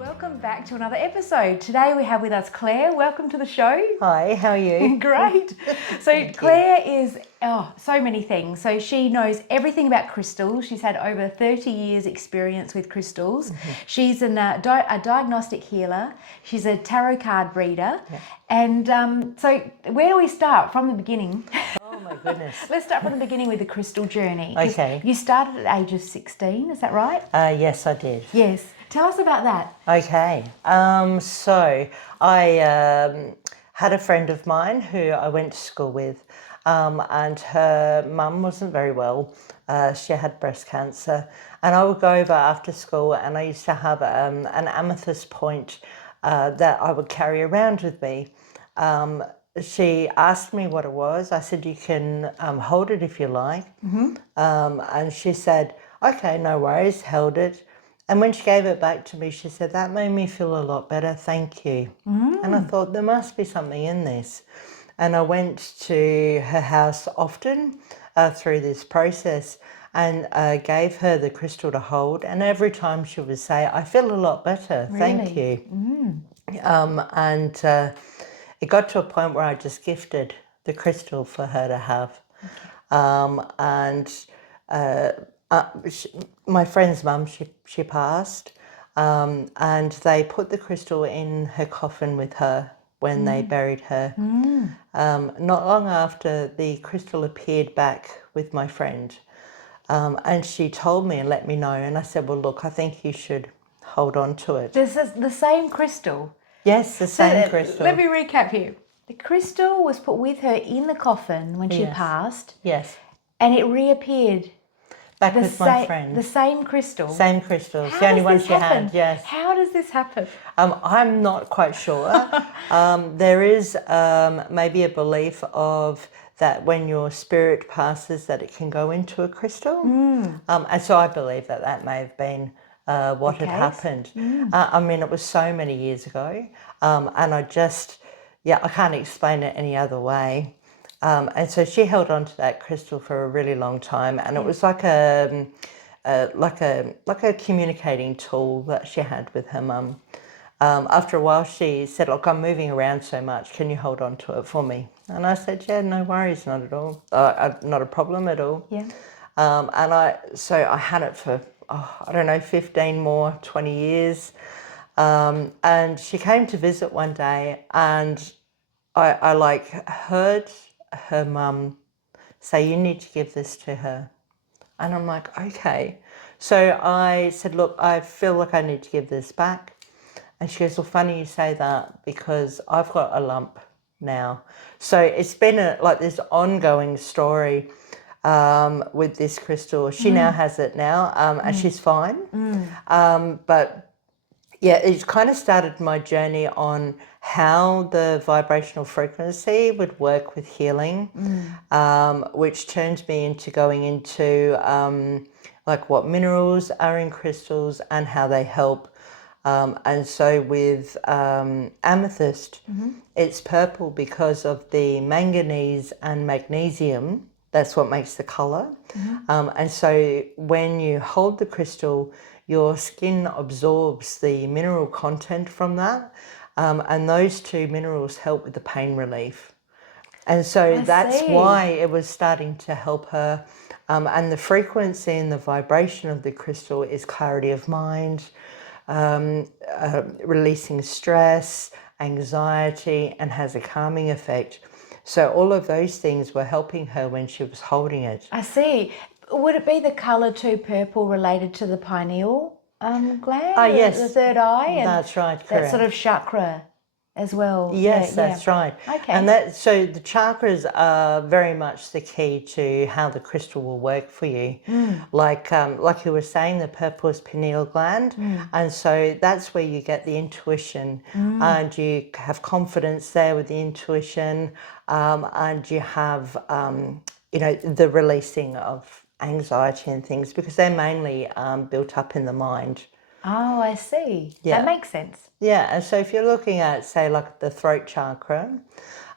Welcome back to another episode. Today we have with us Klair. Welcome to the show. Hi, how are you? Great. So Klair is so many things. So she knows everything about crystals. She's had over 30 years experience with crystals. Mm-hmm. She's a diagnostic healer. She's a tarot card reader. Yeah. And so where do we start? From the beginning. Oh my goodness. Let's start from the beginning with the crystal journey. Okay. You started at the age of 16, is that right? Yes, I did. Yes. Tell us about that. Okay. So I had a friend of mine who I went to school with, and her mum wasn't very well. She had breast cancer, and I would go over after school, and I used to have an amethyst point that I would carry around with me. She asked me what it was. I said, you can hold it if you like. Mm-hmm. And she said, okay, no worries, held it. And when she gave it back to me, she said, that made me feel a lot better, thank you. Mm. And I thought, there must be something in this. And I went to her house often through this process and gave her the crystal to hold. And every time she would say, I feel a lot better, really? Thank you. Mm. It got to a point where I just gifted the crystal for her to have. Okay. My friend's mum, she passed, and they put the crystal in her coffin with her when they buried her. Mm. Not long after, the crystal appeared back with my friend, and she told me and let me know, and I said, well, look, I think you should hold on to it. This is the same crystal? Yes, the same crystal. Let me recap here. The crystal was put with her in the coffin when she passed. Yes. And it reappeared. Back with my friend. The same crystal. Same crystal. It's the only one she had, yes. How does this happen? I'm not quite sure. There is maybe a belief of that when your spirit passes that it can go into a crystal. Mm. And so I believe that may have been what had happened. Mm. I mean, it was so many years ago. And I can't explain it any other way. And so she held on to that crystal for a really long time, and it was like a communicating tool that she had with her mum. After a while, she said, "Look, I'm moving around so much. Can you hold on to it for me?" And I said, "Yeah, no worries, not at all. Not a problem at all." Yeah. And I had it for 20 years. And she came to visit one day, and I heard her mum say, you need to give this to her. And I'm like, okay. So I said, look, I feel like I need to give this back. And she goes, well, funny you say that because I've got a lump now. So it's been this ongoing story with this crystal. She now has it now, and she's fine. But yeah, it kind of started my journey on how the vibrational frequency would work with healing, which turns me into going into what minerals are in crystals and how they help. And so with amethyst, it's purple because of the manganese and magnesium. That's what makes the colour. And so when you hold the crystal, your skin absorbs the mineral content from that. And those two minerals help with the pain relief. And so that's why it was starting to help her. And the frequency and the vibration of the crystal is clarity of mind, releasing stress, anxiety, and has a calming effect. So all of those things were helping her when she was holding it. I see. Would it be the colour too purple related to the pineal gland? Yes. The third eye? And that's right, correct. That sort of chakra as well. Yes, that's right. Okay. And so the chakras are very much the key to how the crystal will work for you. Like you were saying, the purple is pineal gland. And so that's where you get the intuition, and you have confidence there with the intuition, and you have, the releasing of anxiety and things, because they're mainly built up in the mind. Oh, I see. Yeah. That makes sense. Yeah, and so if you're looking at, say, like the throat chakra,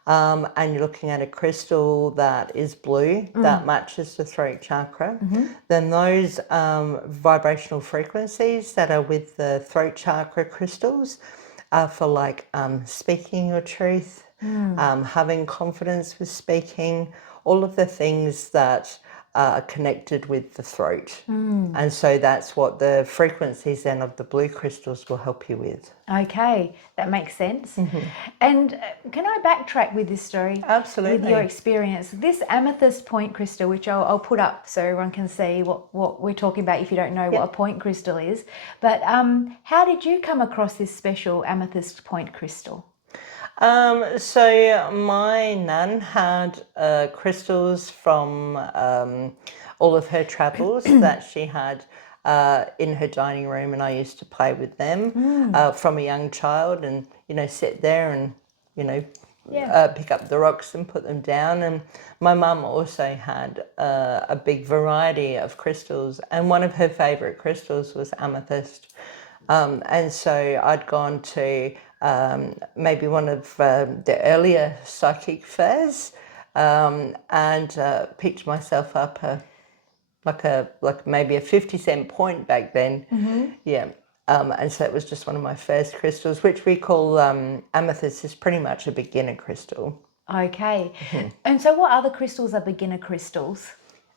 and you're looking at a crystal that is blue that matches the throat chakra, then those vibrational frequencies that are with the throat chakra crystals are for like speaking your truth, having confidence with speaking, all of the things that are connected with the throat. And so that's what the frequencies then of the blue crystals will help you with. Okay, that makes sense. And can I backtrack with this story? Absolutely. With your experience. This amethyst point crystal, which I'll put up so everyone can see what we're talking about if you don't know what a point crystal is. But how did you come across this special amethyst point crystal? So my nan had crystals from all of her travels that she had in her dining room, and I used to play with them from a young child, and sit there and pick up the rocks and put them down. And my mum also had a big variety of crystals, and one of her favourite crystals was amethyst. And so I'd gone to maybe one of the earlier psychic fairs and picked myself up like maybe a 50-cent point back then. Yeah. And so it was just one of my first crystals, which we call amethyst is pretty much a beginner crystal. Okay. And so what other crystals are beginner crystals?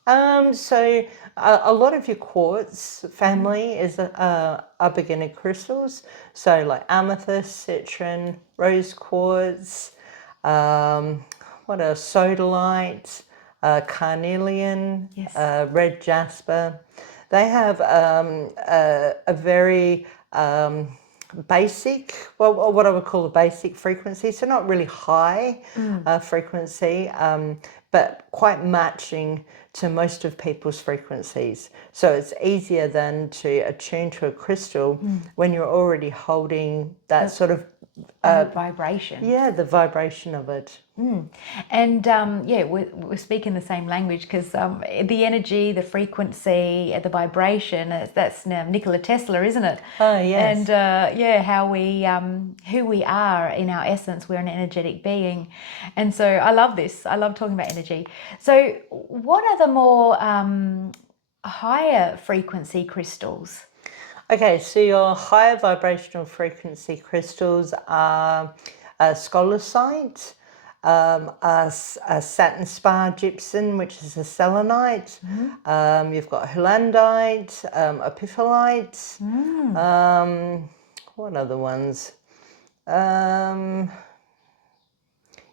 So a lot of your quartz family is are beginner crystals. So like amethyst, citron, rose quartz, what else? Sodalite, carnelian, Yes. red jasper. They have a very basic, well, what I would call a basic frequency. So not really high frequency, but quite matching to most of people's frequencies. So it's easier than to attune to a crystal when you're already holding that sort of vibration. yeah, the vibration of it. And we're speaking the same language because the energy, the frequency, the vibration, that's now Nikola Tesla, isn't it? Oh, yes. And how we, who we are in our essence, we're an energetic being. And so I love this. I love talking about energy. So what are the more higher frequency crystals? Okay, so your higher vibrational frequency crystals are scholasite, a satin spar gypsum, which is a selenite. You've got hillandite, epiphyllite. What other ones? Yeah,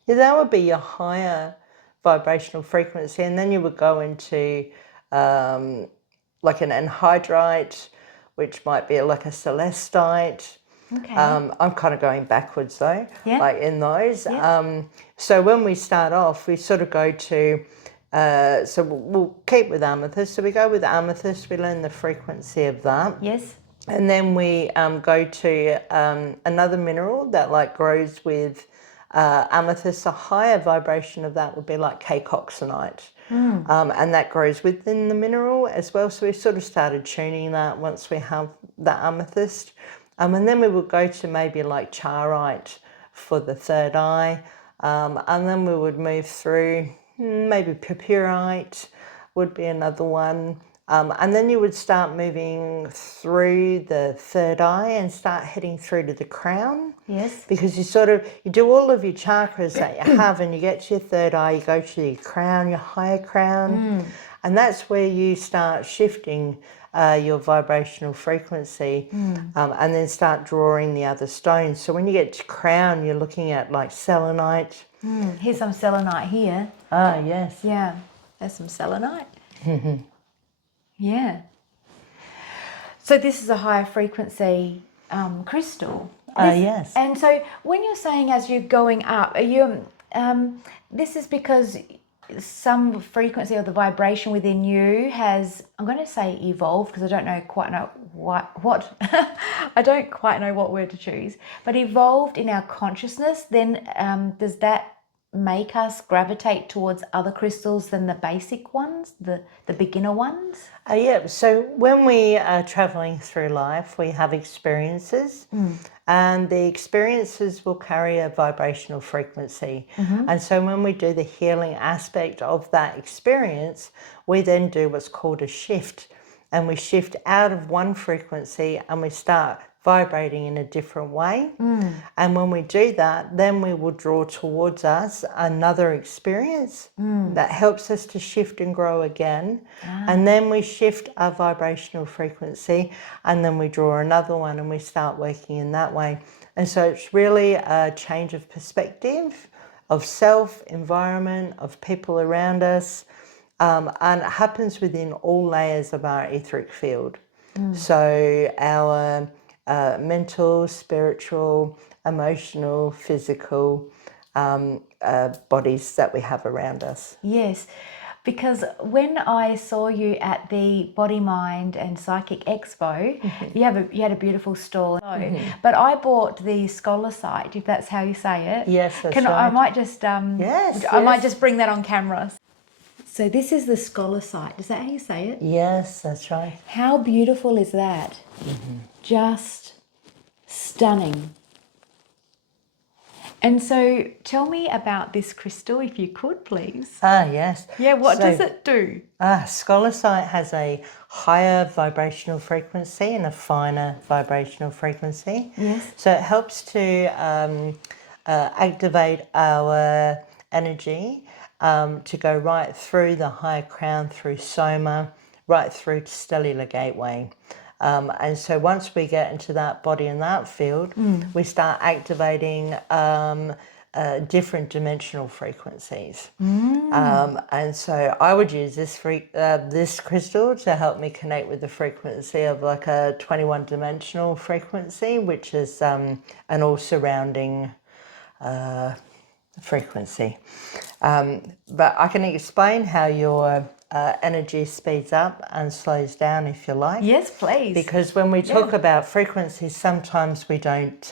that would be your higher vibrational frequency, and then you would go into like an anhydrite, which might be like a celestite. Okay. I'm kind of going backwards though, like in those. Yeah. So when we start off, we sort of go to, so we'll keep with amethyst. So we go with amethyst, we learn the frequency of that. Yes. And then we go to another mineral that like grows with amethyst. A higher vibration of that would be like K-coxonite. And that grows within the mineral as well. So we sort of started tuning that once we have the amethyst. And then we would go to maybe like charite for the third eye. And then we would move through maybe purpurite would be another one. And then you would start moving through the third eye and start heading through to the crown. Yes. Because you do all of your chakras that you have, and you get to your third eye, you go to your crown, your higher crown. And that's where you start shifting your vibrational frequency and then start drawing the other stones. So when you get to crown, you're looking at like selenite. Here's some selenite here. Ah, yes. Yeah, there's some selenite. Yeah. So this is a higher frequency crystal. Yes. And so when you're saying as you're going up, are you? This is because some frequency or the vibration within you has, I'm going to say evolved because I don't quite know what I don't quite know what word to choose, but evolved in our consciousness. Then does that make us gravitate towards other crystals than the basic ones, the beginner ones? Yeah, so when we are traveling through life, we have experiences, and the experiences will carry a vibrational frequency. And so when we do the healing aspect of that experience, we then do what's called a shift, and we shift out of one frequency and we start vibrating in a different way. And when we do that, then we will draw towards us another experience that helps us to shift and grow again. And then we shift our vibrational frequency, and then we draw another one and we start working in that way. And so it's really a change of perspective, of self, environment, of people around us. And it happens within all layers of our etheric field. So our mental, spiritual, emotional, physical bodies that we have around us. Yes, because when I saw you at the Body, Mind and Psychic Expo, you had a beautiful stall. But I bought the scholar site, if that's how you say it. Yes, that's right. right. I might just I might just bring that on camera. So this is the scholar site. Is that how you say it? Yes, that's right. How beautiful is that? Just stunning. And so tell me about this crystal, if you could, please. Yes. Yeah, what does it do? Scholarsight has a higher vibrational frequency and a finer vibrational frequency. Yes. So it helps to activate our energy to go right through the higher crown, through soma, right through to stellar gateway. And so once we get into that body and that field, we start activating different dimensional frequencies. And so I would use this crystal to help me connect with the frequency of like a 21 dimensional frequency, which is an all surrounding frequency. But I can explain how your energy speeds up and slows down if you like. Yes, please. Because when we talk about frequencies, sometimes we don't,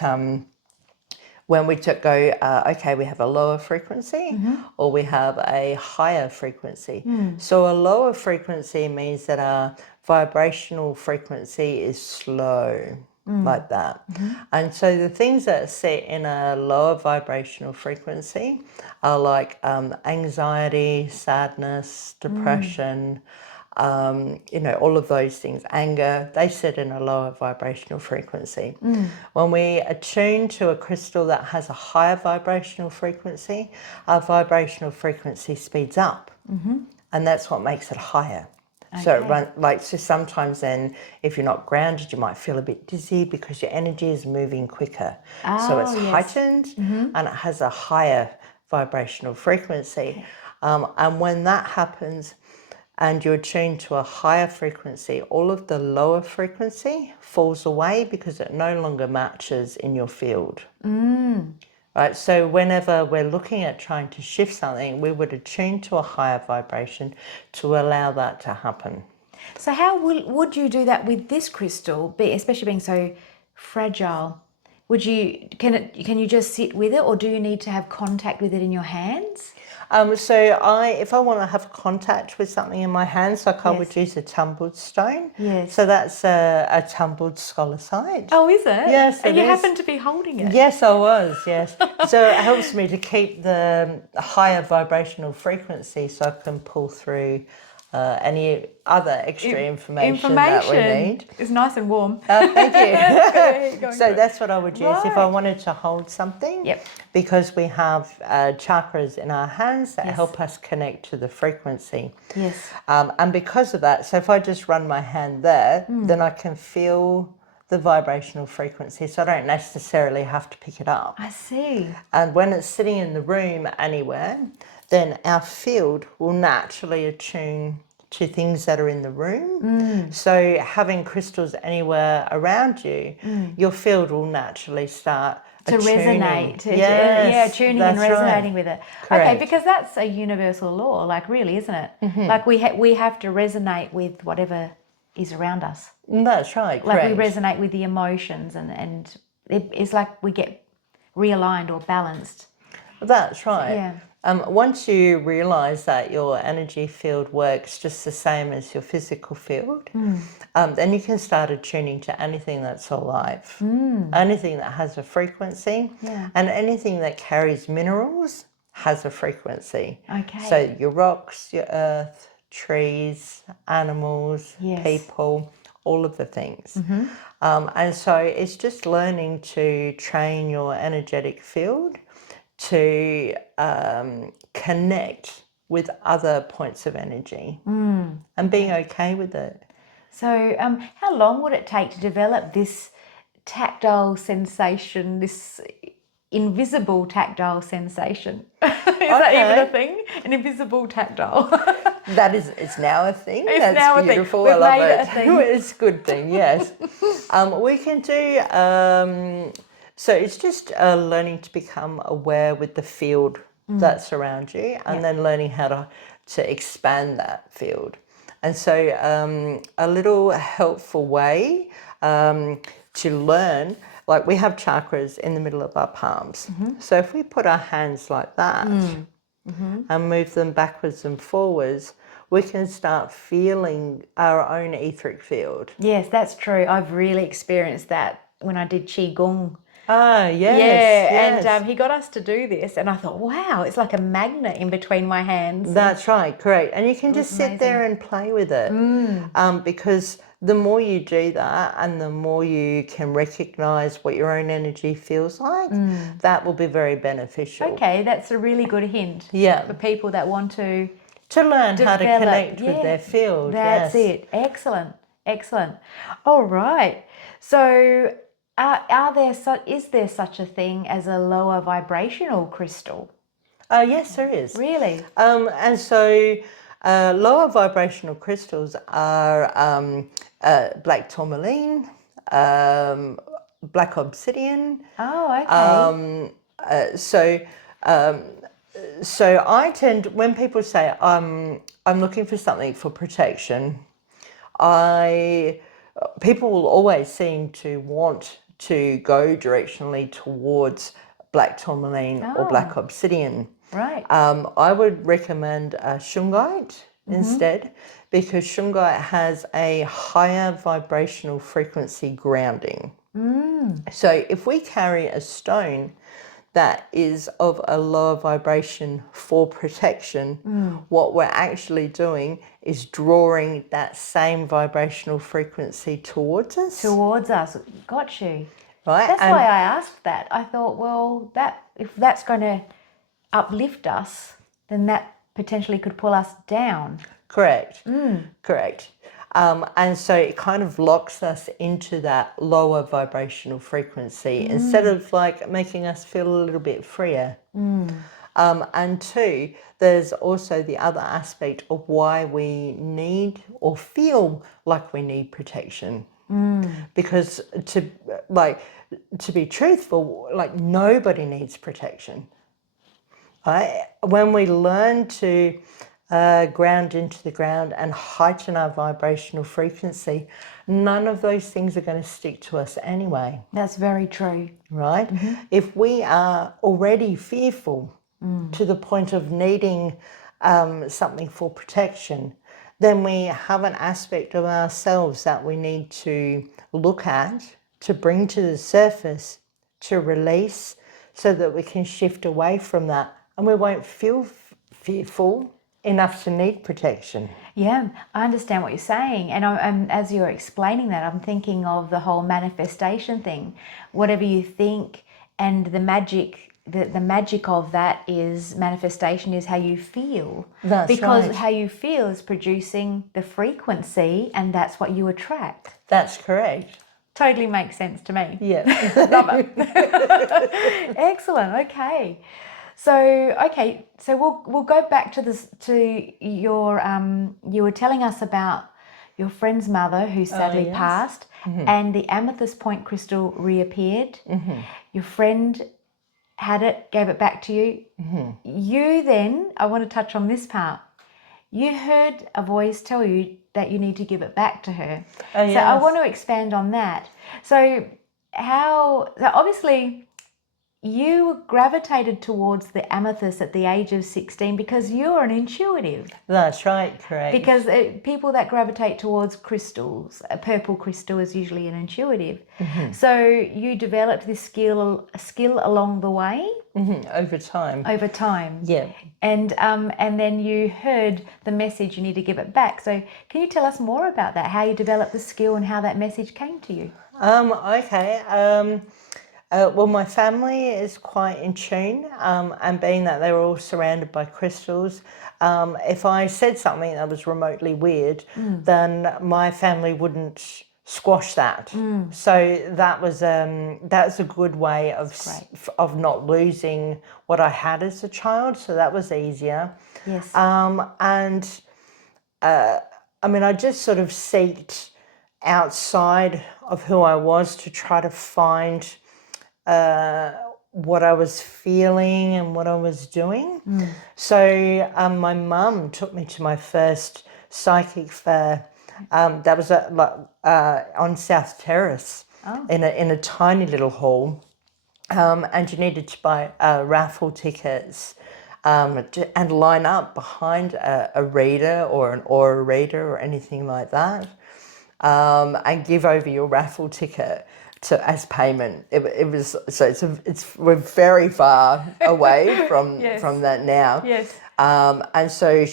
when we go, okay, we have a lower frequency or we have a higher frequency. So a lower frequency means that our vibrational frequency is slow. Like that. And so the things that sit in a lower vibrational frequency are like anxiety, sadness, depression, all of those things, anger, they sit in a lower vibrational frequency. When we attune to a crystal that has a higher vibrational frequency, our vibrational frequency speeds up, and that's what makes it higher. Okay. So sometimes then if you're not grounded, you might feel a bit dizzy because your energy is moving quicker. So it's heightened and it has a higher vibrational frequency. And when that happens and you're tuned to a higher frequency, all of the lower frequency falls away because it no longer matches in your field. Right, so whenever we're looking at trying to shift something, we would attune to a higher vibration to allow that to happen. So how would you do that with this crystal, especially being so fragile? Can you just sit with it, or do you need to have contact with it in your hands? If I want to have contact with something in my hands, like I would use a tumbled stone. Yes. So that's a tumbled scholarcite. Oh, is it? Yes, and you happen to be holding it. Yes, I was, yes. So it helps me to keep the higher vibrational frequency so I can pull through any other extra information that we need. It's nice and warm. Thank you. So that's what I would use if I wanted to hold something. Yep. Because we have chakras in our hands that help us connect to the frequency. Yes. And because of that, so if I just run my hand there, then I can feel the vibrational frequency, so I don't necessarily have to pick it up. I see. And when it's sitting in the room anywhere, then our field will naturally attune to things that are in the room. So having crystals anywhere around you, your field will naturally start to attuning. Resonate. Tuning and resonating with it. Correct. Okay, because that's a universal law, like really, isn't it? Like we have to resonate with whatever is around us. That's right. Like correct. we resonate with the emotions, and it's like we get realigned or balanced. That's right. Yeah. Once you realize that your energy field works just the same as your physical field, then you can start attuning to anything that's alive, anything that has a frequency, and anything that carries minerals has a frequency. Okay. So your rocks, your earth, trees, animals, Yes. people, all of the things. And so it's just learning to train your energetic field to connect with other points of energy and being okay with it. So how long would it take to develop this tactile sensation, this invisible tactile sensation? Is that even a thing? An invisible tactile? It's now a thing. It's That's now a thing. beautiful. We've I love made it. it a thing. It's a good thing, yes. We can do, so it's just learning to become aware with the field that's around you, and then learning how to expand that field. And so a little helpful way to learn, like we have chakras in the middle of our palms. So if we put our hands like that and move them backwards and forwards, we can start feeling our own etheric field. Yes, that's true. I've really experienced that when I did Qigong. Ah, yes. Yeah, and he got us to do this, and I thought, wow, it's like a magnet in between my hands. That's right, correct. And you can just sit there and play with it. Because the more you do that and the more you can recognize what your own energy feels like, that will be very beneficial. Okay, that's a really good hint for people that want to learn how to develop. connect with their field. That's it. Excellent, excellent. All right. So, is there such a thing as a lower vibrational crystal? Yes, there is. Really? And so lower vibrational crystals are black tourmaline, black obsidian. Oh, okay. So I tend, when people say I'm looking for something for protection, people will always seem to want to go directionally towards black tourmaline or black obsidian. Right. I would recommend shungite instead, because shungite has a higher vibrational frequency grounding. So if we carry a stone that is of a lower vibration for protection, what we're actually doing is drawing that same vibrational frequency towards us. Got you. Right? That's why I asked that. I thought, well, if that's going to uplift us, then that potentially could pull us down. Correct. Correct. And so it kind of locks us into that lower vibrational frequency instead of like making us feel a little bit freer. And two, there's also the other aspect of why we need or feel like we need protection. Because to be truthful, like nobody needs protection. Right? When we learn to ground into the ground and heighten our vibrational frequency, none of those things are going to stick to us anyway. That's very true. Right? If we are already fearful to the point of needing something for protection, then we have an aspect of ourselves that we need to look at, to bring to the surface, to release, so that we can shift away from that and we won't feel fearful enough to need protection. Yeah, I understand what you're saying. And as you're explaining that, I'm thinking of the whole manifestation thing. Whatever you think, and the magic of that is manifestation is how you feel. That's because right. How you feel is producing the frequency, and that's what you attract. That's correct. Totally makes sense to me. Yeah. Love it. Excellent. Okay. So we'll go back to this, to your you were telling us about your friend's mother who sadly passed, and the amethyst point crystal reappeared. Your friend had it, gave it back to you. You then, I want to touch on this part. You heard a voice tell you that you need to give it back to her. Oh, so yes. I want to expand on that. So obviously you gravitated towards the amethyst at the age of 16 because you're an intuitive. That's right, correct. Because people that gravitate towards crystals, a purple crystal is usually an intuitive. So you developed this skill along the way. Over time. Over time. Yeah. And then you heard the message, you need to give it back. So can you tell us more about that, how you developed the skill and how that message came to you? Okay. Well, my family is quite in tune, and being that they were all surrounded by crystals, if I said something that was remotely weird, then my family wouldn't squash that. So that's a good way of not losing what I had as a child. So that was easier. Yes. I mean, I just sort of seeked outside of who I was to try to find what I was feeling and what I was doing. So my mum took me to my first psychic fair. That was on South Terrace in a tiny little hall, and you needed to buy raffle tickets and line up behind a reader or an aura reader or anything like that, and give over your raffle ticket as payment. We're very far away from that now. Yes. And so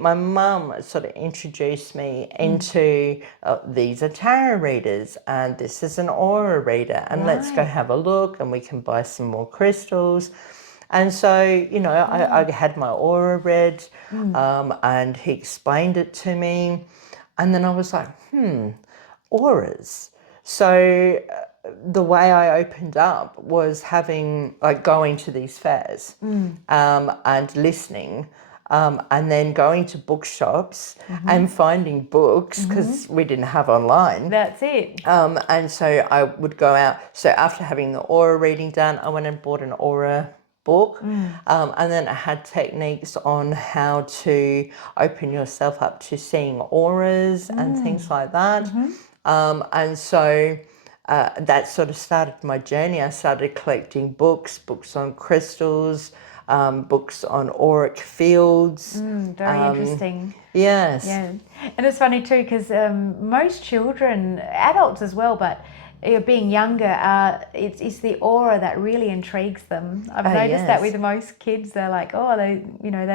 my mum sort of introduced me into these are tarot readers and this is an aura reader, and let's go have a look and we can buy some more crystals. And so, I had my aura read, and he explained it to me. And then I was like, auras. So the way I opened up was going to these fairs and listening, and then going to bookshops and finding books because we didn't have online. That's it. And so I would go out. So after having the aura reading done, I went and bought an aura book, and then I had techniques on how to open yourself up to seeing auras and things like that. And so that sort of started my journey. I started collecting books on crystals, books on auric fields. Very interesting. Yes. Yeah. And it's funny too because most children, adults as well, but being younger, it's the aura that really intrigues them. I've noticed that with most kids. They're like, oh, they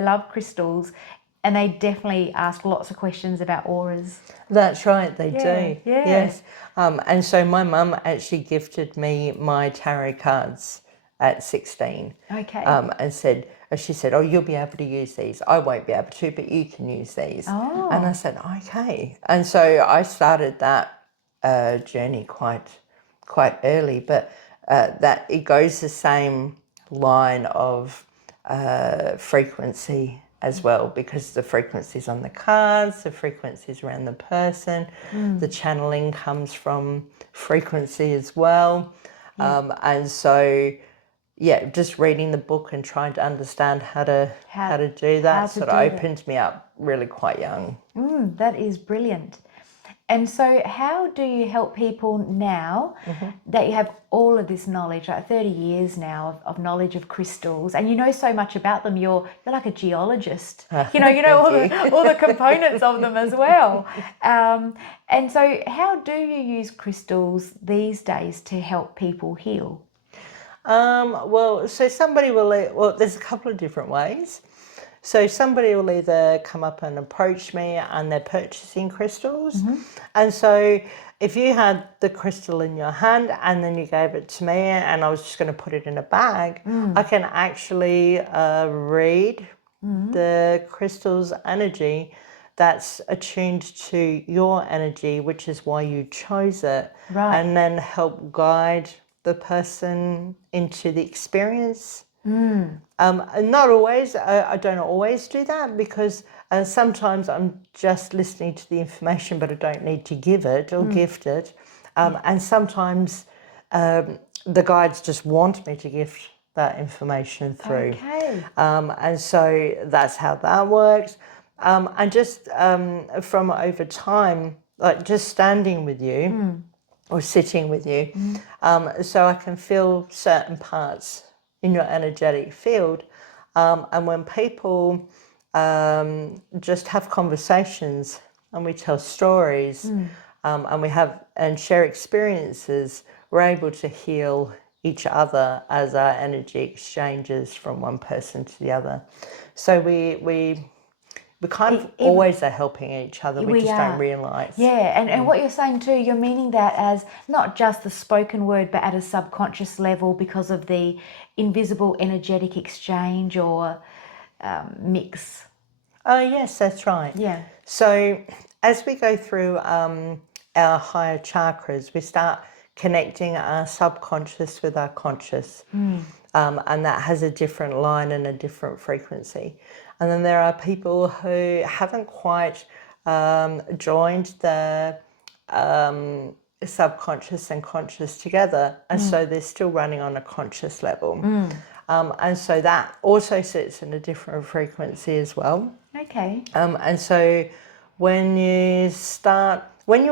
love crystals, and they definitely ask lots of questions about auras. That's right, they do. Yeah. Yes. And so my mum actually gifted me my tarot cards at 16. Okay. And she said, oh, you'll be able to use these. I won't be able to, but you can use these. Oh. And I said, okay. And so I started that journey quite early, but that it goes the same line of frequency as well, because the frequencies on the cards, the frequencies around the person, the channeling comes from frequency as well. And so just reading the book and trying to understand how to do that sort of opened me up really quite young. That is brilliant. And so how do you help people now that you have all of this knowledge, like 30 years now of knowledge of crystals, and you know so much about them, you're like a geologist. You know all the components of them as well. And so how do you use crystals these days to help people heal? So somebody there's a couple of different ways. So somebody will either come up and approach me and they're purchasing crystals. And so if you had the crystal in your hand and then you gave it to me and I was just going to put it in a bag, I can actually read the crystal's energy that's attuned to your energy, which is why you chose it, and then help guide the person into the experience. Not always. I don't always do that because sometimes I'm just listening to the information, but I don't need to give it or gift it. And sometimes the guides just want me to gift that information through. Okay. And so that's how that works. And just from over time, like just standing with you, or sitting with you. So I can feel certain parts in your energetic field. And when people just have conversations and we tell stories and we have and share experiences, we're able to heal each other as our energy exchanges from one person to the other. So we kind of always are helping each other. We just don't realise. Yeah, and what you're saying too, you're meaning that as not just the spoken word, but at a subconscious level because of the invisible energetic exchange or mix. Oh, yes, that's right. Yeah. So as we go through our higher chakras, we start connecting our subconscious with our conscious. And that has a different line and a different frequency. And then there are people who haven't quite joined the subconscious and conscious together, and so they're still running on a conscious level. And so that also sits in a different frequency as well. Okay. And so when your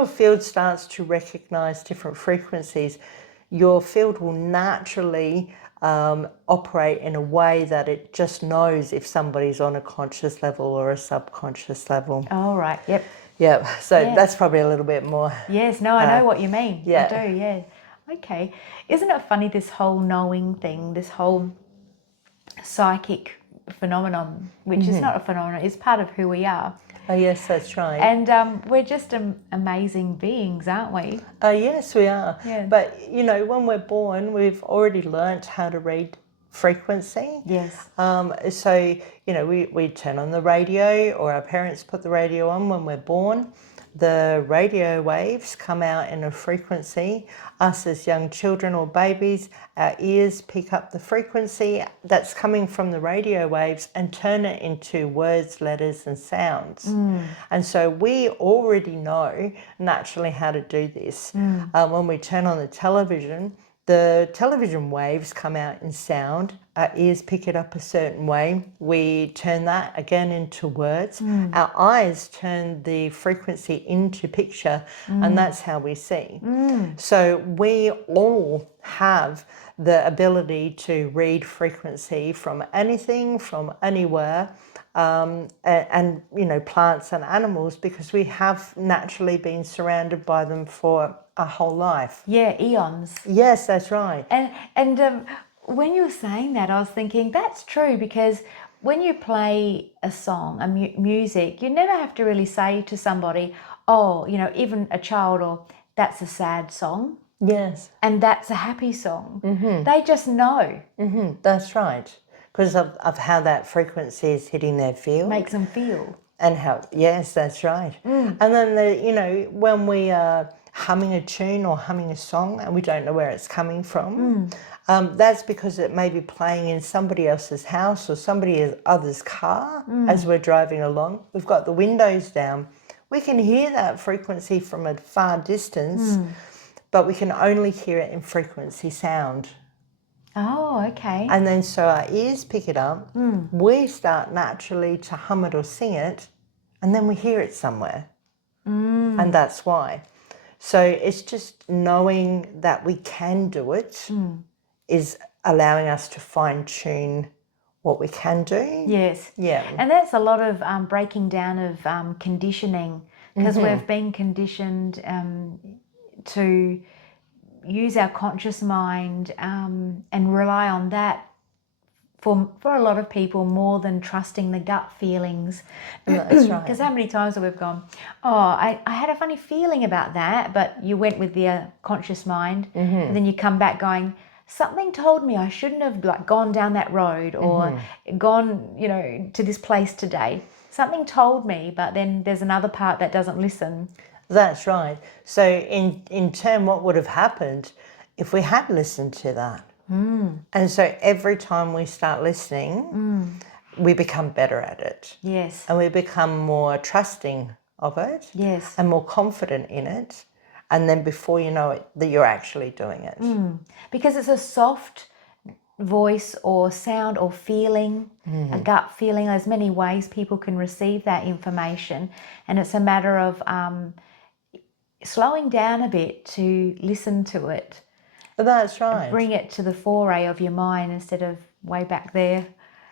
field starts to recognize different frequencies, your field will naturally operate in a way that it just knows if somebody's on a conscious level or a subconscious level. All right. Yep. Yeah. So that's probably a little bit more. Yes. No, I know what you mean. Yeah. I do. Yeah. Okay. Isn't it funny, this whole knowing thing, this whole psychic phenomenon, which is not a phenomenon, it's part of who we are. Oh, yes, that's right. And we're just amazing beings, aren't we? Yes, we are. Yeah. But, when we're born, we've already learnt how to read frequency. Yes. So, we turn on the radio, or our parents put the radio on when we're born. The radio waves come out in a frequency. Us as young children or babies, our ears pick up the frequency that's coming from the radio waves and turn it into words, letters and sounds. And so we already know naturally how to do this. When we turn on the television waves come out in sound. Our ears pick it up a certain way. We turn that again into words. Our eyes turn the frequency into picture, and that's how we see. So we all have the ability to read frequency from anything, from anywhere, and plants and animals, because we have naturally been surrounded by them for our whole life. Yeah, eons. Yes, that's right. And when you were saying that, I was thinking that's true, because when you play a song, music, you never have to really say to somebody, oh, even a child, or that's a sad song. Yes. And that's a happy song. They just know. That's right. Because of how that frequency is hitting their field. Makes them feel. And how, yes, that's right. And then, when we are humming a tune or humming a song and we don't know where it's coming from, that's because it may be playing in somebody else's house or somebody else's car as we're driving along. We've got the windows down. We can hear that frequency from a far distance, but we can only hear it in frequency sound. Oh, okay. And then so our ears pick it up, we start naturally to hum it or sing it, and then we hear it somewhere. And that's why. So it's just knowing that we can do it is allowing us to fine tune what we can do. Yes. Yeah. And that's a lot of breaking down of conditioning, because we've been conditioned to use our conscious mind and rely on that for a lot of people more than trusting the gut feelings. That's right. Because how many times have we gone, oh, I had a funny feeling about that, but you went with the conscious mind, and then you come back going, something told me I shouldn't have gone down that road or gone, to this place today. Something told me, but then there's another part that doesn't listen. That's right. So in turn, what would have happened if we had listened to that? And so every time we start listening, we become better at it. Yes. And we become more trusting of it. Yes. And more confident in it. And then before you know it, that you're actually doing it. Because it's a soft voice or sound or feeling, a gut feeling. There's many ways people can receive that information. And it's a matter of slowing down a bit to listen to it, That's right. bring it to the foray of your mind instead of way back there.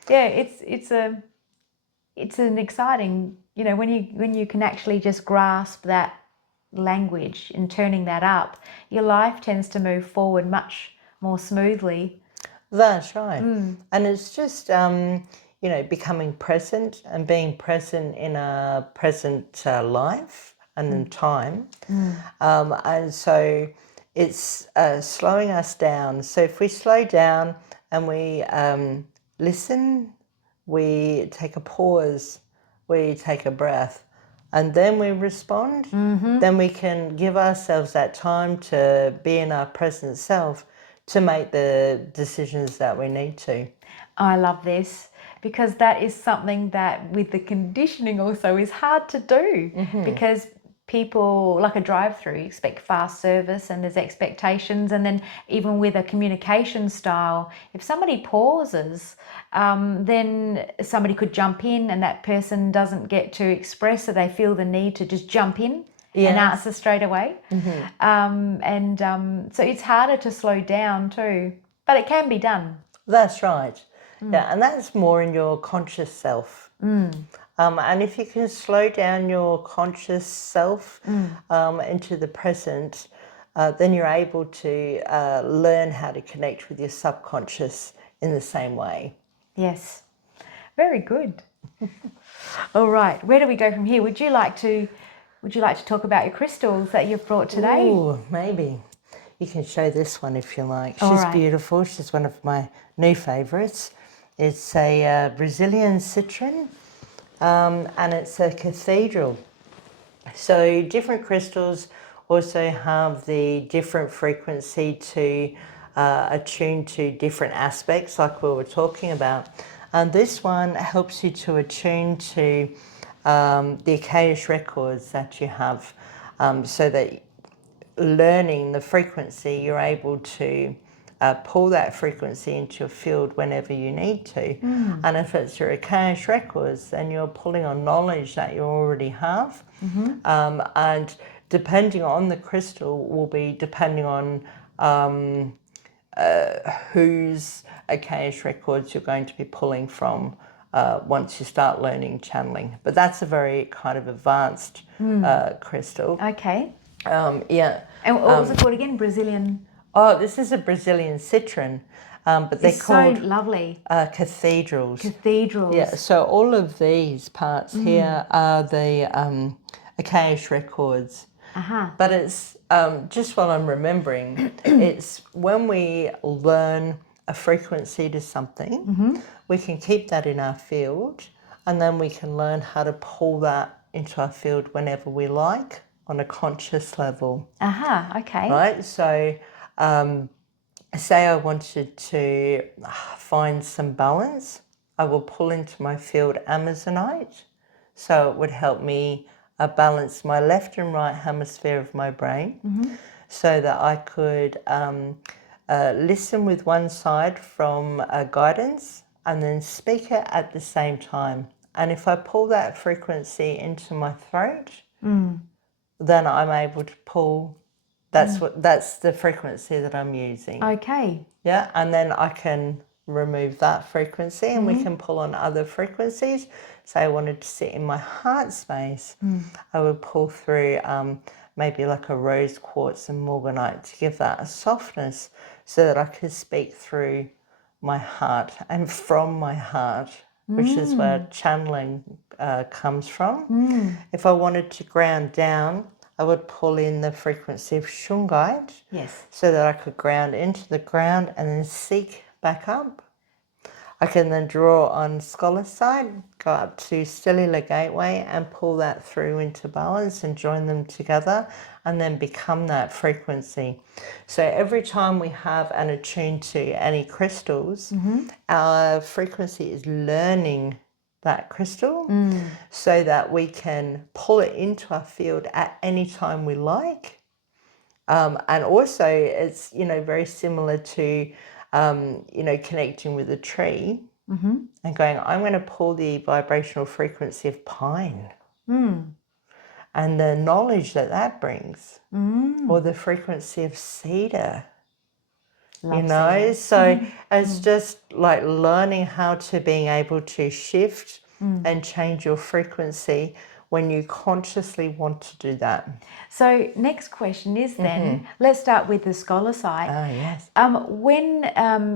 Yeah, it's an exciting, when you can actually just grasp that language and turning that up, your life tends to move forward much more smoothly. That's right. And it's just, becoming present and being present in a present life and in time. And so it's slowing us down. So if we slow down and we listen, we take a pause, we take a breath, and then we respond, then we can give ourselves that time to be in our present self to make the decisions that we need to. I love this because that is something that with the conditioning also is hard to do because people, like a drive-through, expect fast service and there's expectations, and then even with a communication style, if somebody pauses, then somebody could jump in and that person doesn't get to express, so they feel the need to just jump in and answer straight away. So it's harder to slow down too, but it can be done. That's right. Yeah, and that's more in your conscious self. And if you can slow down your conscious self into the present, then you're able to learn how to connect with your subconscious in the same way. Yes, very good. All right, where do we go from here? Would you like to talk about your crystals that you've brought today? Ooh, maybe. You can show this one if you like. All She's right. beautiful. She's one of my new favourites. It's a Brazilian citron, and it's a cathedral. So different crystals also have the different frequency to attune to different aspects, like we were talking about. And this one helps you to attune to the Akashic records that you have, so that learning the frequency, you're able to pull that frequency into your field whenever you need to. And if it's your Akashic records, then you're pulling on knowledge that you already have. And depending on the crystal will be depending on whose Akashic records you're going to be pulling from once you start learning channeling. But that's a very kind of advanced crystal. Okay. Yeah. And what was it called again? Brazilian? Oh, this is a Brazilian citron, but they're called so lovely. cathedrals. Cathedrals. Yeah, so all of these parts here are the Akashic records. But it's just what I'm remembering, it's when we learn a frequency to something, we can keep that in our field, and then we can learn how to pull that into our field whenever we like on a conscious level. Okay. Right? So say I wanted to find some balance, I will pull into my field Amazonite. So it would help me balance my left and right hemisphere of my brain, so that I could listen with one side from guidance and then speak it at the same time. And if I pull that frequency into my throat, then I'm able to pull. That's the frequency that I'm using. Okay. Yeah, and then I can remove that frequency and we can pull on other frequencies. Say I wanted to sit in my heart space, I would pull through maybe like a rose quartz and morganite to give that a softness, so that I could speak through my heart and from my heart, which is where channeling comes from. If I wanted to ground down, I would pull in the frequency of shungite, so that I could ground into the ground and then seek back up. I can then draw on scholar side, go up to cellular gateway and pull that through into balance and join them together and then become that frequency. So every time we have an attune to any crystals, our frequency is learning that crystal, so that we can pull it into our field at any time we like. And also it's, very similar to, connecting with a tree and going, I'm going to pull the vibrational frequency of pine. and the knowledge that that brings, or the frequency of cedar. Love Cedar. cedar. So it's just like learning how to being able to shift and change your frequency when you consciously want to do that. So next question is then, let's start with the scholar side. Ah, yes. When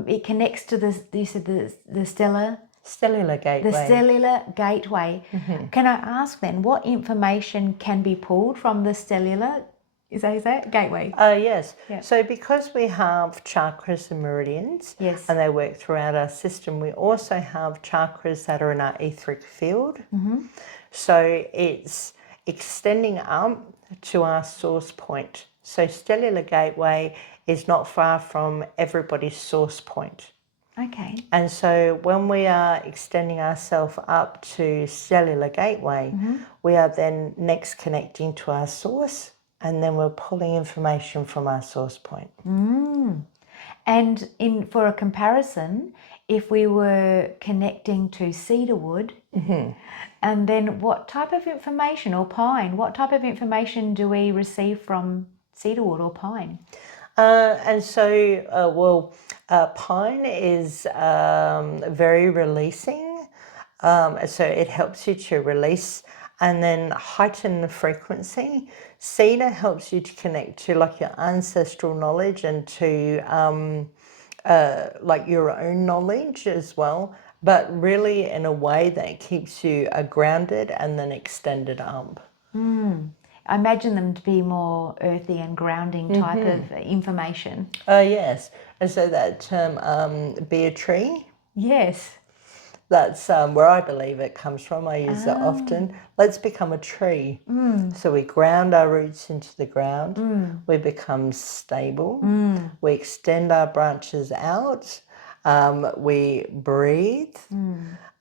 it connects to you said the Cellular gateway. the cellular gateway, can I ask then what information can be pulled from the cellular? Is that gateway? Yes. Yeah. So because we have chakras and meridians, Yes. and they work throughout our system, we also have chakras that are in our etheric field. So it's extending up to our source point. So cellular gateway is not far from everybody's source point. Okay. And so when we are extending ourselves up to cellular gateway, we are then next connecting to our source, and then we're pulling information from our source point. And for a comparison, if we were connecting to cedarwood, and then what type of information, or pine, what type of information do we receive from cedarwood or pine? Pine is very releasing. So it helps you to release and then heighten the frequency. Cedar helps you to connect to like your ancestral knowledge and to like your own knowledge as well, but really in a way that keeps you grounded and then extended up. I imagine them to be more earthy and grounding type of information. Yes. And so that term, be a tree, Yes. that's where I believe it comes from. I use it often. Let's become a tree. So we ground our roots into the ground. We become stable. We extend our branches out. We breathe.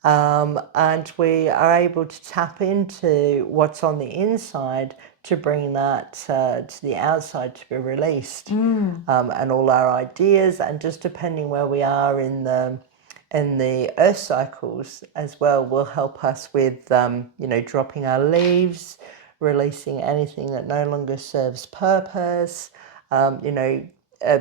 And we are able to tap into what's on the inside to bring that to the outside to be released. And all our ideas, and just depending where we are in the earth cycles as well, will help us with dropping our leaves, releasing anything that no longer serves purpose,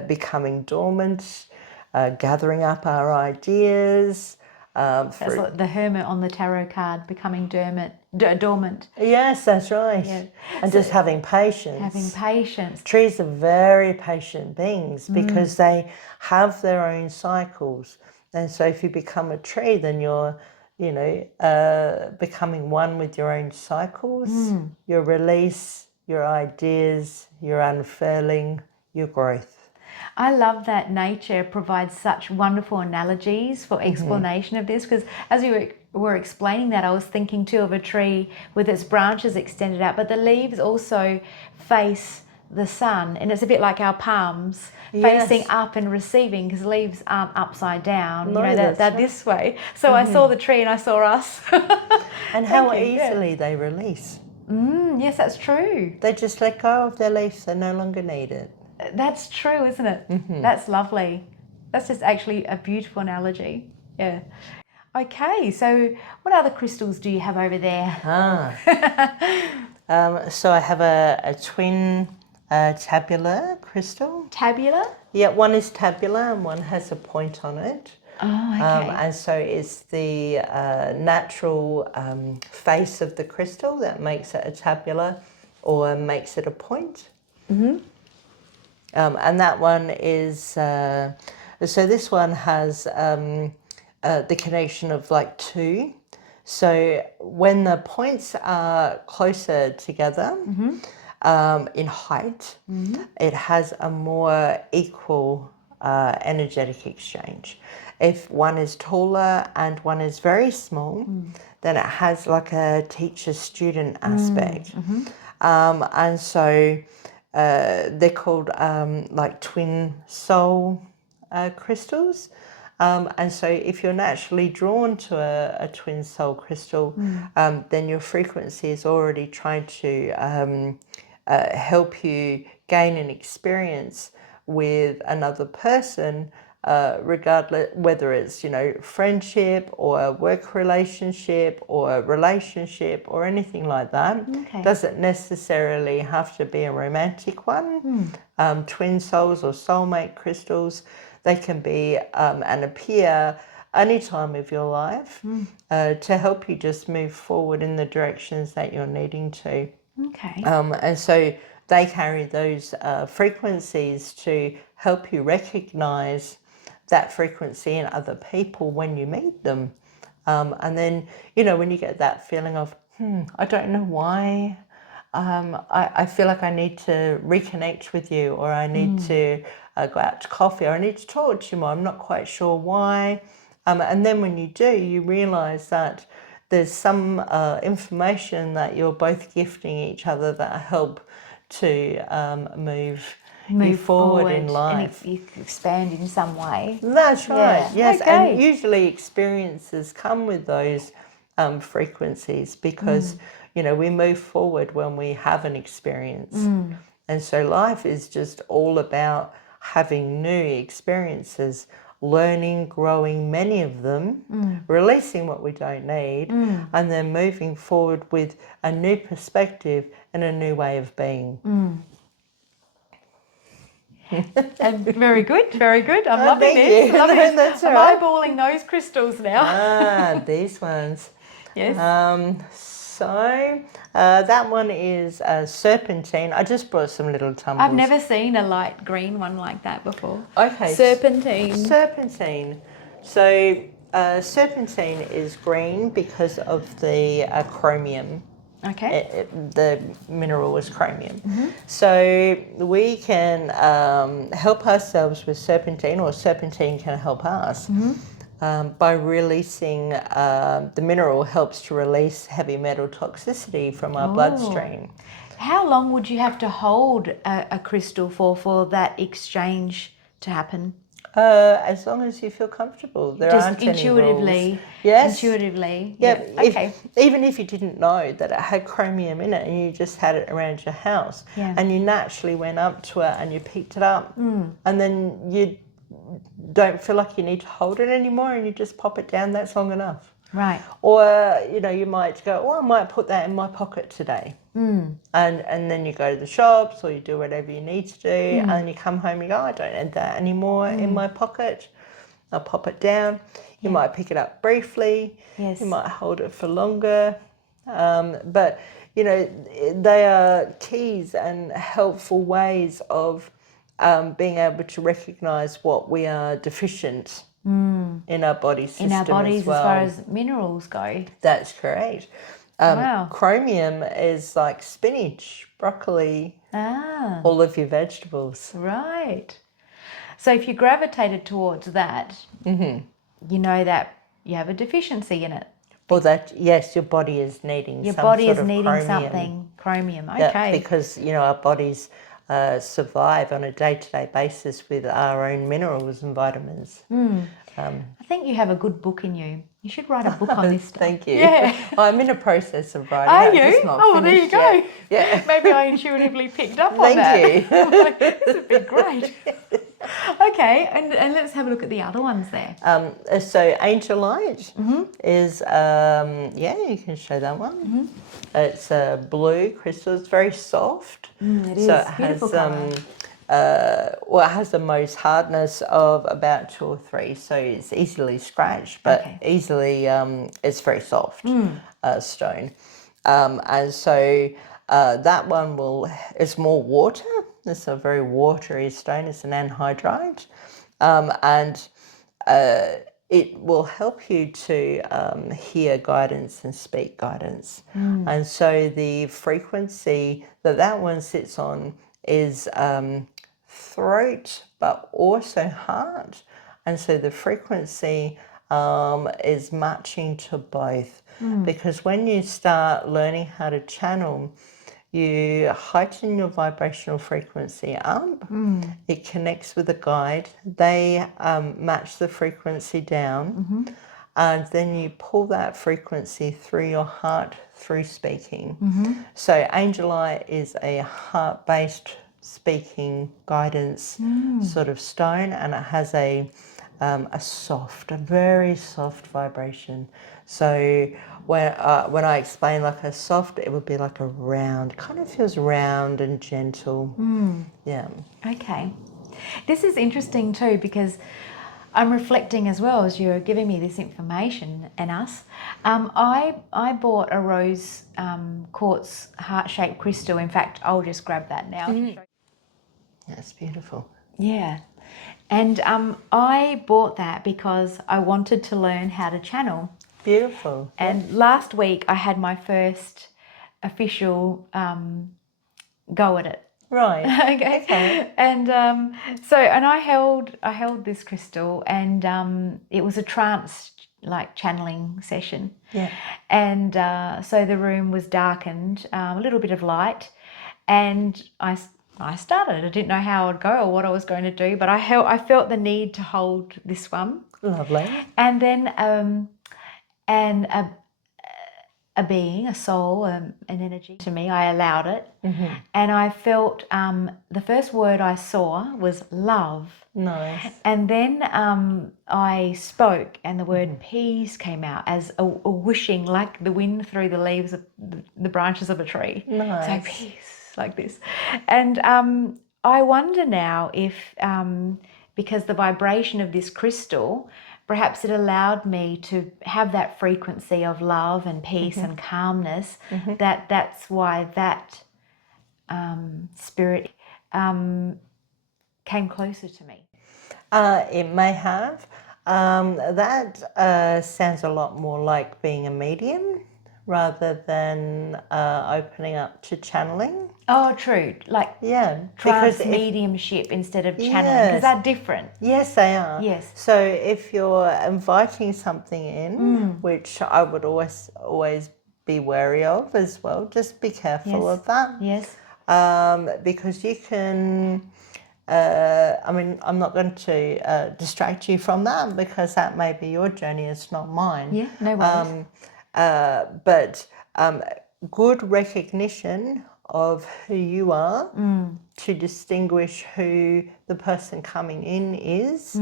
becoming dormant, gathering up our ideas. That's like the hermit on the tarot card becoming dormant. Yes, that's right. Yeah. And just having patience. Having patience. Trees are very patient beings because they have their own cycles. And so if you become a tree, then you're, becoming one with your own cycles, your release, your ideas, your unfurling, your growth. I love that nature provides such wonderful analogies for explanation of this, because as you were explaining that, I was thinking too of a tree with its branches extended out, but the leaves also face the sun, and it's a bit like our palms facing up and receiving, because leaves aren't upside down. No, they're right. this way. So I saw the tree and I saw us. And how easily they release. Yes, that's true. They just let go of their leaves. They no longer need it. That's true, isn't it? That's lovely. That's just actually a beautiful analogy. Yeah. Okay, so what other crystals do you have over there? So I have a twin tabular crystal. Tabular? Yeah, one is tabular and one has a point on it. Oh, okay. And so it's the natural face of the crystal that makes it a tabular or makes it a point. And that one is, so this one has the connection of like two. So when the points are closer together in height, it has a more equal energetic exchange. If one is taller and one is very small, then it has like a teacher-student aspect. And so they're called like twin soul crystals. And so if you're naturally drawn to a twin soul crystal, then your frequency is already trying to help you gain an experience with another person regardless whether it's, you know, friendship or a work relationship or a relationship or anything like that. Okay. Doesn't necessarily have to be a romantic one. Twin souls or soulmate crystals, they can be and appear any time of your life to help you just move forward in the directions that you're needing to. Okay. And so they carry those frequencies to help you recognize that frequency in other people when you meet them. And then, you know, when you get that feeling of, I don't know why, I feel like I need to reconnect with you, or I need to go out to coffee, or I need to talk to you more, I'm not quite sure why. And then when you do, you realize that there's some information that you're both gifting each other that help to move you forward in life. And you expand in some way. That's right, Yeah. yes. Okay. And usually experiences come with those frequencies because, you know, we move forward when we have an experience. And so life is just all about having new experiences, learning, growing many of them, releasing what we don't need, and then moving forward with a new perspective and a new way of being. And very good, very good. I'm loving thank this. you. Loving this. That's all I'm right. eyeballing those crystals now. These ones. Yes. So that one is serpentine. I just brought some little tumbles. I've never seen a light green one like that before. Okay. Serpentine. Serpentine. So serpentine is green because of the chromium. Okay. The mineral is chromium. So we can help ourselves with serpentine, or serpentine can help us by releasing, the mineral helps to release heavy metal toxicity from our bloodstream. How long would you have to hold a crystal for that exchange to happen? As long as you feel comfortable. There aren't any rules. Yes. Intuitively. Yeah. Okay. Even if you didn't know that it had chromium in it and you just had it around your house, and you naturally went up to it and you picked it up, and then you don't feel like you need to hold it anymore and you just pop it down, that's long enough. Right. Or, you know, you might go, I might put that in my pocket today. And then you go to the shops or you do whatever you need to do, and you come home and you go, I don't need that anymore in my pocket. I'll pop it down. You might pick it up briefly. Yes. You might hold it for longer. But, you know, they are keys and helpful ways of being able to recognise what we are deficient in our body system. In our bodies, as well. as far as minerals go. That's correct. Wow. Chromium is like spinach, broccoli, all of your vegetables. Right. So if you gravitated towards that, you know that you have a deficency in it. Or that, yes, your body is needing Your some body sort is of needing chromium. something. Chromium. Okay. Yeah, because, you know, our bodies survive on a day-to-day basis with our own minerals and vitamins. I think you have a good book in you. You should write a book on this stuff. Thank you. Yeah. I'm in a process of writing. Are it. you? Just not Oh, there you finished go. yet. Yeah. Maybe I intuitively picked up on that. Thank you. I'm like, this would be great. Okay, and let's have a look at the other ones there. So Angel Light is, you can show that one. It's a blue crystal. It's very soft. It is. So it Beautiful has colour. it has the most hardness of about 2 or 3, so it's easily scratched, but easily it's very soft stone. And so that one is more water. It's a very watery stone. It's an anhydrite, and it will help you to hear guidance and speak guidance. And so the frequency that one sits on is throat, but also heart. And so the frequency is matching to both, because when you start learning how to channel, you heighten your vibrational frequency up. It connects with a guide. They match the frequency down, and then you pull that frequency through your heart through speaking. So Angel Eye is a heart-based speaking guidance sort of stone, and it has a very soft vibration. So when I explain like a soft, it would be like a round, kind of feels round and gentle. Yeah. Okay. This is interesting too, because I'm reflecting as well as you're giving me this information and us. I bought a rose quartz heart-shaped crystal. In fact, I'll just grab that now. That's beautiful. Yeah. And I bought that because I wanted to learn how to channel. Beautiful. And last week I had my first official go at it. Right. Okay. And and I held this crystal, and it was a trance like channeling session. Yeah. And so the room was darkened, a little bit of light, and I started. I didn't know how I'd go or what I was going to do, but I felt the need to hold this one. Lovely. And then and a being, a soul, an energy to me, I allowed it. And I felt the first word I saw was love. Nice. And then I spoke, and the word peace came out as a whooshing, like the wind through the leaves of the branches of a tree. Nice. So peace, like this. And I wonder now if, because the vibration of this crystal, perhaps it allowed me to have that frequency of love and peace and calmness, that's why that spirit came closer to me. It may have. That sounds a lot more like being a medium rather than opening up to channeling. Oh, true. Like trance mediumship instead of channeling, because they're different. Yes, they are. Yes. So if you're inviting something in, which I would always be wary of as well, just be careful of that. Yes. Because you can. I'm not going to distract you from that, because that may be your journey, it's not mine. Yeah, no worries. But good recognition of who you are to distinguish who the person coming in is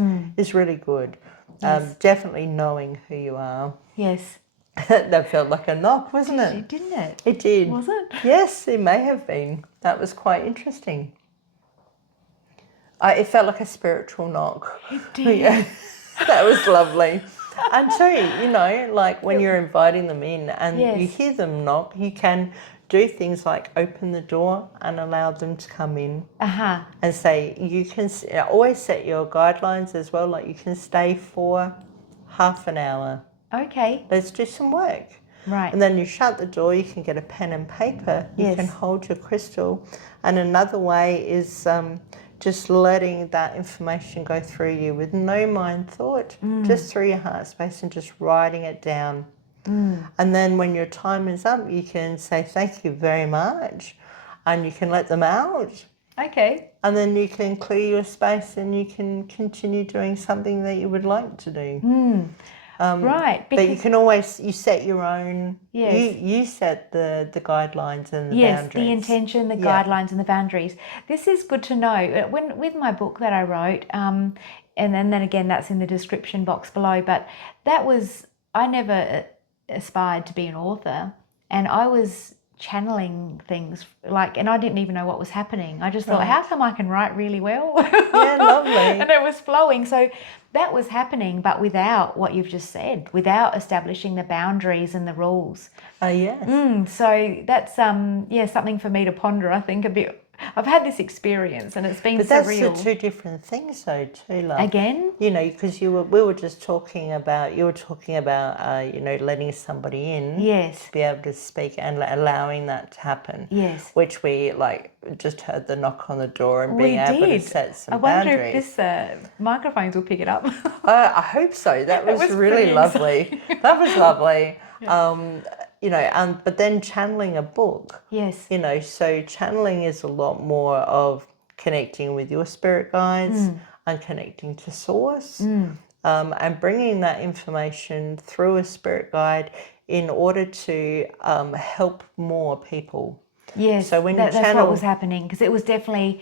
really good. Yes. Definitely knowing who you are. Yes. That felt like a knock, wasn't it? Didn't it? It did. Was it? Yes, it may have been. That was quite interesting. It felt like a spiritual knock. It did. Yeah, that was lovely. And too, like when you're inviting them in and you hear them knock, you can do things like open the door and allow them to come in. And say, you can always set your guidelines as well, like you can stay for half an hour. Okay. Let's do some work. Right. And then you shut the door, you can get a pen and paper, you can hold your crystal. And another way is just letting that information go through you with no mind thought, just through your heart space, and just writing it down. And then when your time is up, you can say thank you very much, and you can let them out. Okay. And then you can clear your space and you can continue doing something that you would like to do. Right. But you can always, you set your own, Yes. you set the guidelines and the boundaries. Yes, the intention, the guidelines and the boundaries. This is good to know. When with my book that I wrote, and then again, that's in the description box below, but I never aspired to be an author, and I was channeling things and I didn't even know what was happening. I just thought, how come I can write really well? Yeah, lovely. And it was flowing. So that was happening, but without what you've just said, without establishing the boundaries and the rules. Yes. So that's something for me to ponder, I think, a bit. I've had this experience and it's been surreal. That's the two different things though too, love. Again? Because we were just talking about, letting somebody in. Yes. To be able to speak and allowing that to happen. Yes. Which we just heard the knock on the door and being able to set some boundaries. I wonder if this microphones will pick it up. I hope so. That was really lovely. That was lovely. Yeah. But then channeling a book. Yes. So channeling is a lot more of connecting with your spirit guides and connecting to source and bringing that information through a spirit guide in order to help more people. Yes, So when you that's what channel, was happening, because it was definitely,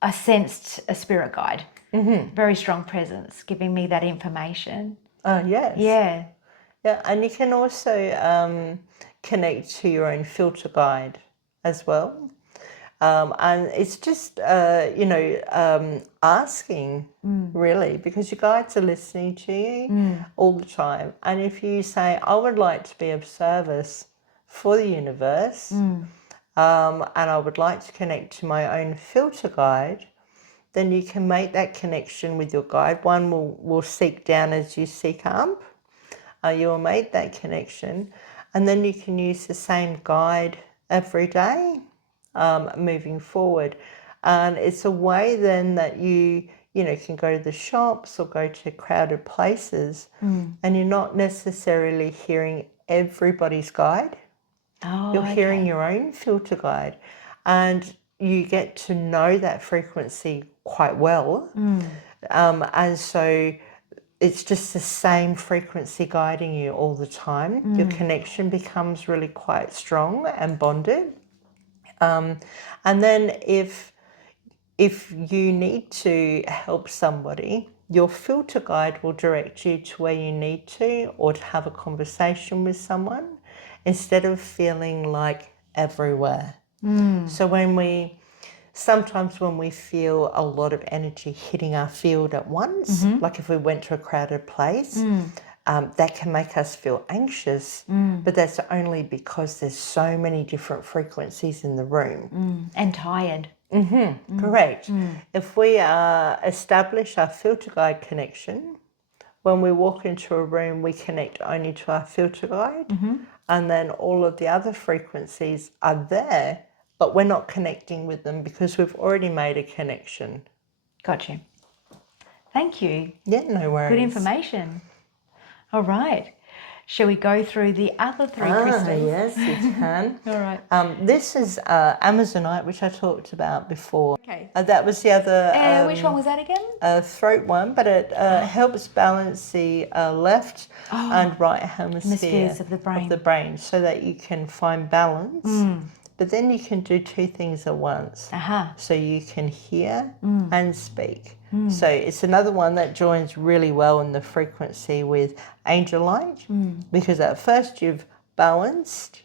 I sensed a spirit guide, very strong presence, giving me that information. oh yes, Yeah. yeah, and you can also connect to your own filter guide as well. And it's just, asking really, because your guides are listening to you all the time. And if you say, I would like to be of service for the universe, and I would like to connect to my own filter guide, then you can make that connection with your guide. One will seek down as you seek up. You will make that connection, and then you can use the same guide every day moving forward. And it's a way then that you can go to the shops or go to crowded places, and you're not necessarily hearing everybody's guide. Oh, You're hearing okay. your own filter guide, and you get to know that frequency quite well. And so it's just the same frequency guiding you all the time. Your connection becomes really quite strong and bonded. And then if you need to help somebody, your filter guide will direct you to where you need to, or to have a conversation with someone, instead of feeling like everywhere. So sometimes when we feel a lot of energy hitting our field at once, like if we went to a crowded place, that can make us feel anxious, but that's only because there's so many different frequencies in the room. And tired. Correct. If we establish our filter guide connection, when we walk into a room, we connect only to our filter guide, and then all of the other frequencies are there, but we're not connecting with them because we've already made a connection. Gotcha. Thank you. Yeah, no worries. Good information. All right. Shall we go through the other three crystals? Yes, you can. All right. This is Amazonite, which I talked about before. Okay. That was the other Which one was that again? throat one, but it helps balance the left and right Hemispheres of the brain. so that you can find balance. But then you can do two things at once. So you can hear and speak. So it's another one that joins really well in the frequency with angel light, because at first you've balanced,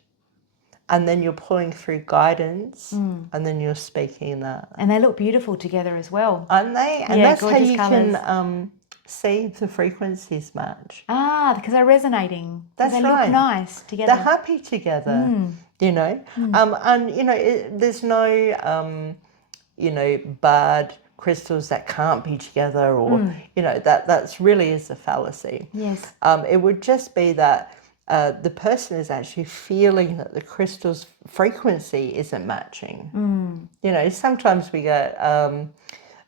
and then you're pulling through guidance, and then you're speaking that. And they look beautiful together as well. Aren't they? And Yeah, that's how gorgeous you colours. can see if the frequencies match. Because they're resonating. That's they right. look nice together. They're happy together, and there's no, bad crystals that can't be together, or that's really is a fallacy. Yes. It would just be that the person is actually feeling that the crystal's frequency isn't matching. Sometimes we get,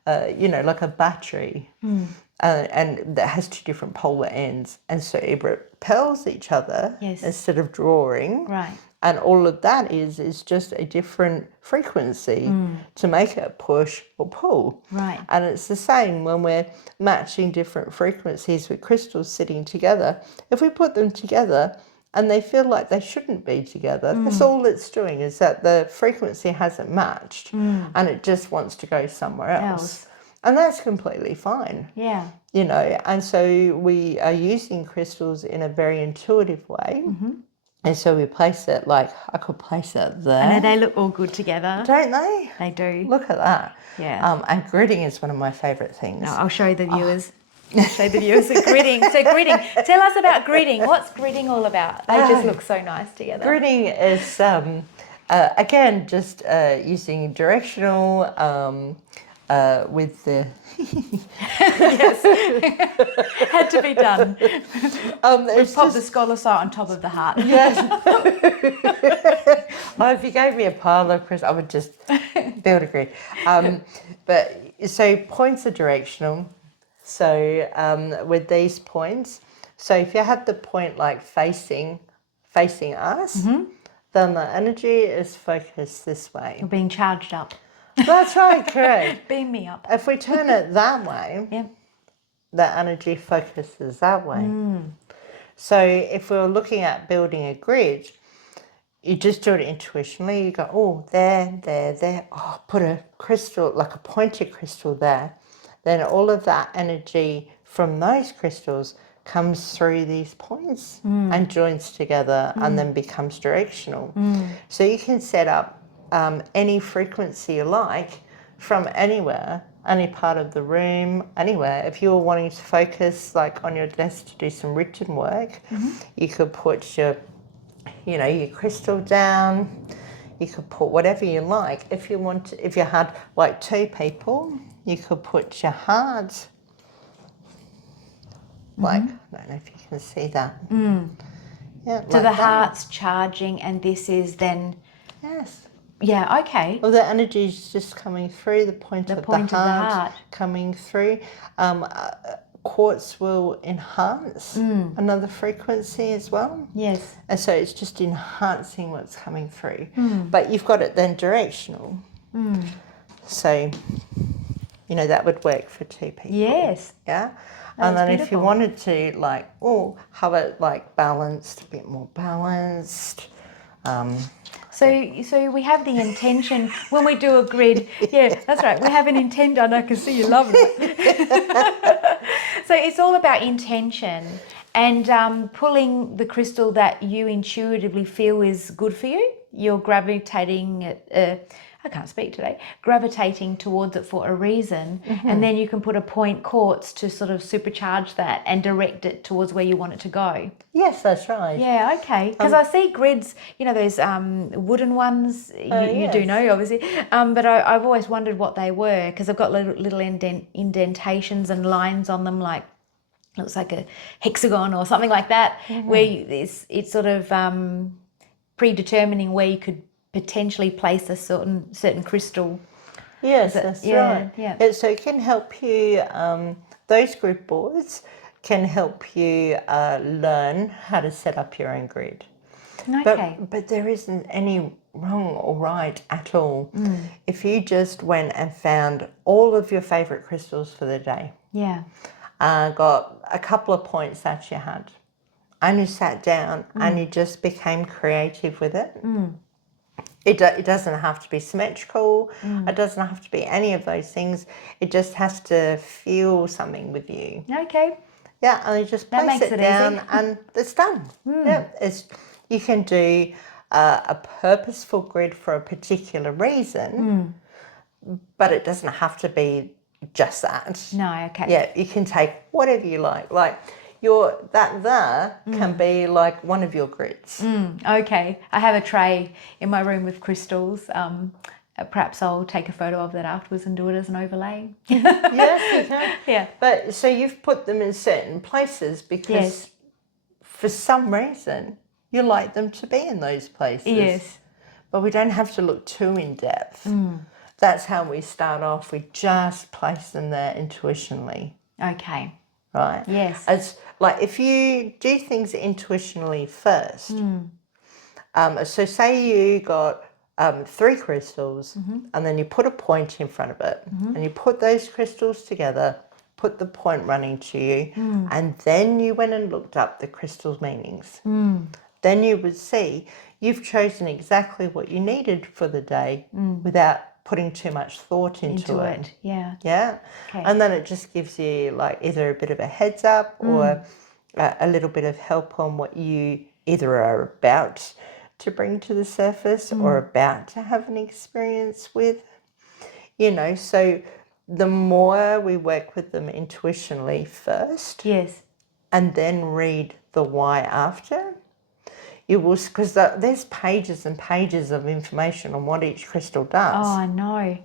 like a battery, and that has two different polar ends, and so it repels each other instead of drawing. Right. And all of that is just a different frequency to make it push or pull. Right. And it's the same when we're matching different frequencies with crystals sitting together. If we put them together and they feel like they shouldn't be together, that's all it's doing, is that the frequency hasn't matched and it just wants to go somewhere else. And that's completely fine. Yeah. And so we are using crystals in a very intuitive way. And so we place it, like I could place it there. I know they look all good together. Don't they? They do. Look at that. Yeah. And gridding is one of my favourite things. No, I'll show the viewers. I'll show the viewers the gridding. So gridding. Tell us about gridding. What's gridding all about? They just look so nice together. Gridding is, again, just using directional with the... Yes. Had to be done. Pop the scholar sight on top of the heart. Yes. Well, if you gave me a pile of crystals, I would just build a grid. But so points are directional. So with these points, so if you had the point like facing us, then the energy is focused this way. You're being charged up. That's right, correct. Beam me up. If we turn it that way, the energy focuses that way. So if we were looking at building a grid, you just do it intuitionally. You go, oh, there. Oh, put a crystal, like a pointed crystal there. Then all of that energy from those crystals comes through these points and joins together and then becomes directional. So you can set up any frequency you like from anywhere, any part of the room, anywhere. If you were wanting to focus like on your desk to do some written work, you could put your crystal down. You could put whatever you like. If you had like 2 people, you could put your heart. Like, I don't know if you can see that. Yeah. So the heart's charging, and this is then. Yes. Yeah. Okay. Well, the energy is just coming through the point of the heart, coming through. Quartz will enhance another frequency as well. Yes. And so it's just enhancing what's coming through. But you've got it then directional. So, that would work for 2 people. Yes. Yeah. And then if you wanted to have it like balanced, a bit more balanced. So we have the intention when we do a grid. Yeah, that's right. We have an intent, and I can see you love it. So it's all about intention and pulling the crystal that you intuitively feel is good for you. You're gravitating I can't speak today, gravitating towards it for a reason. And then you can put a point quartz to sort of supercharge that and direct it towards where you want it to go. Yes, that's right. Yeah, okay. Because I see grids, those wooden ones, you do know, obviously. But I've always wondered what they were, because I've got little indentations and lines on them, like looks like a hexagon or something like that, where it's sort of predetermining where you could potentially place a certain crystal. Yes, that's right. Yeah. So it can help you, those grid boards can help you learn how to set up your own grid. Okay. But there isn't any wrong or right at all. If you just went and found all of your favourite crystals for the day, got a couple of points that you had, and you sat down and you just became creative with it. It doesn't have to be symmetrical. It doesn't have to be any of those things. It just has to feel something with you. Okay. Yeah, and you just place it down and it's done. Yeah, you can do a purposeful grid for a particular reason, but it doesn't have to be just that. No, okay. Yeah, you can take whatever you like. Like that can be like one of your grids. Okay. I have a tray in my room with crystals. Perhaps I'll take a photo of that afterwards and do it as an overlay. Yes, you can. Yeah. But so you've put them in certain places because for some reason you like them to be in those places. Yes. But we don't have to look too in depth. That's how we start off. We just place them there intuitionally. Okay. Right? Yes. It's like if you do things intuitionally first. So say you got 3 crystals and then you put a point in front of it and you put those crystals together, put the point running to you, and then you went and looked up the crystal's meanings. Then you would see you've chosen exactly what you needed for the day without putting too much thought into it. Yeah. Yeah. Okay. And then it just gives you like either a bit of a heads up or a little bit of help on what you either are about to bring to the surface or about to have an experience with. So the more we work with them intuitionally first, Yes. and then read the why after, you will, because there's pages and pages of information on what each crystal does. Oh, I know.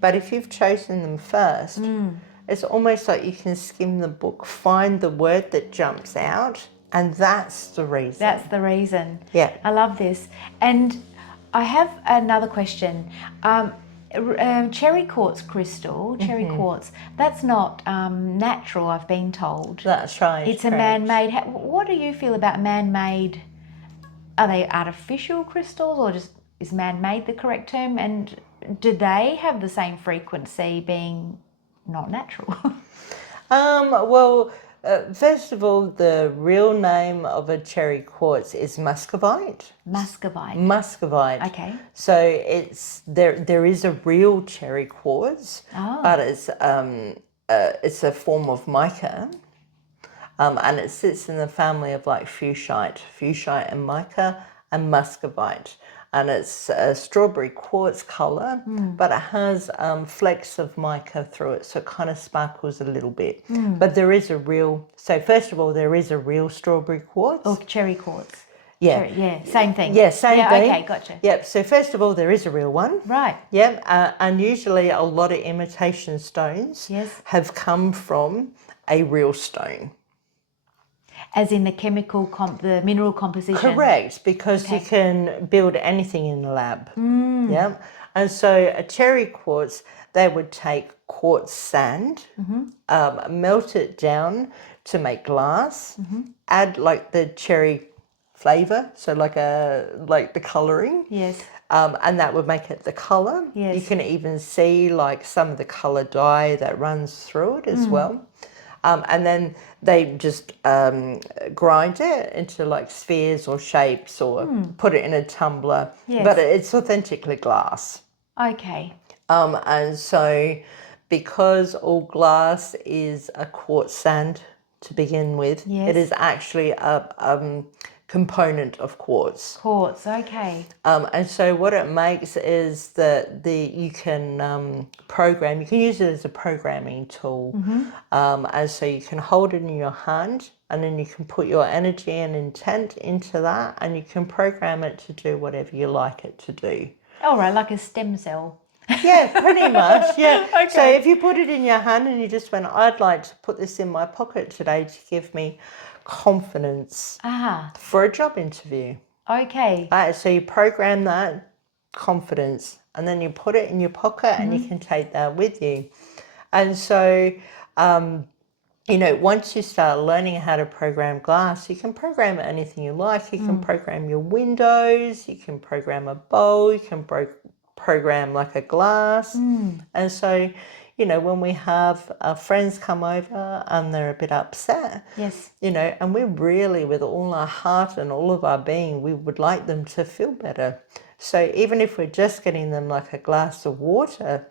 But if you've chosen them first, it's almost like you can skim the book, find the word that jumps out, and that's the reason. That's the reason. Yeah. I love this. And I have another question. Cherry quartz crystal, quartz, that's not natural, I've been told. That's right. It's a man-made. What do you feel about man-made? Are they artificial crystals, or just is man-made the correct term? And do they have the same frequency being not natural? Well, First of all, the real name of a cherry quartz is muscovite. Muscovite. Muscovite. Okay. So it's there is a real cherry quartz, but it's a form of mica. And it sits in the family of like fuchsite and mica and muscovite. And it's a strawberry quartz color, but it has flecks of mica through it, so it kind of sparkles a little bit. But there is a real, so first of all, there is a real strawberry quartz. Or cherry quartz. Yeah. Yeah, same thing. Yeah, same yeah, thing. Okay, gotcha. Yep, so first of all, there is a real one. Right. Yep, and usually a lot of imitation stones have come from a real stone. As in the the mineral composition. Correct, because you can build anything in the lab. Yeah, and so a cherry quartz, they would take quartz sand, melt it down to make glass, add like the cherry flavor, so like the coloring. Yes. And that would make it the color. Yes. You can even see like some of the color dye that runs through it as well. And then they just grind it into like spheres or shapes or put it in a tumbler. Yes. But it's authentically glass. Okay. And so because all glass is a quartz sand to begin with, it is actually a component of quartz. Quartz, okay. And so what it makes is that you can program, you can use it as a programming tool. And so you can hold it in your hand and then you can put your energy and intent into that and you can program it to do whatever you like it to do. All right, like a stem cell. Yeah, pretty much, yeah. Okay. So if you put it in your hand and you just went, I'd like to put this in my pocket today to give me confidence for a job interview. Okay. So you program that confidence and then you put it in your pocket and you can take that with you. And so, once you start learning how to program glass, you can program anything you like. You can program your windows, you can program a bowl, you can program like a glass. And so, when we have our friends come over and they're a bit upset, and we're really, with all our heart and all of our being, we would like them to feel better. So even if we're just getting them like a glass of water,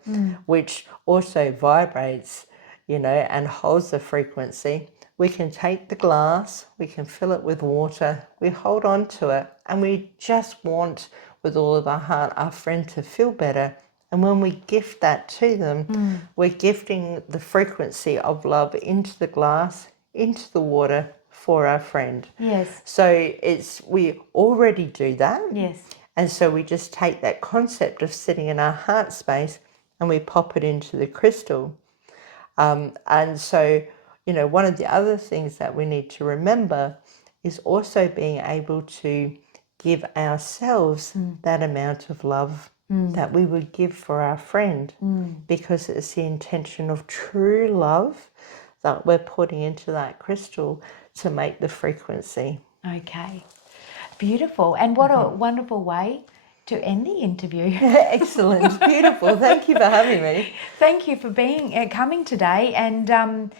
which also vibrates, and holds the frequency, we can take the glass, we can fill it with water, we hold on to it, and we just want, with all of our heart, our friend to feel better. And when we gift that to them, we're gifting the frequency of love into the glass, into the water for our friend. Yes. So we already do that. Yes. And so we just take that concept of sitting in our heart space and we pop it into the crystal. And so, one of the other things that we need to remember is also being able to give ourselves that amount of love that we would give for our friend, because it's the intention of true love that we're putting into that crystal to make the frequency. Okay. Beautiful. And what a wonderful way to end the interview. Excellent. Beautiful. Thank you for having me. Thank you for coming today. And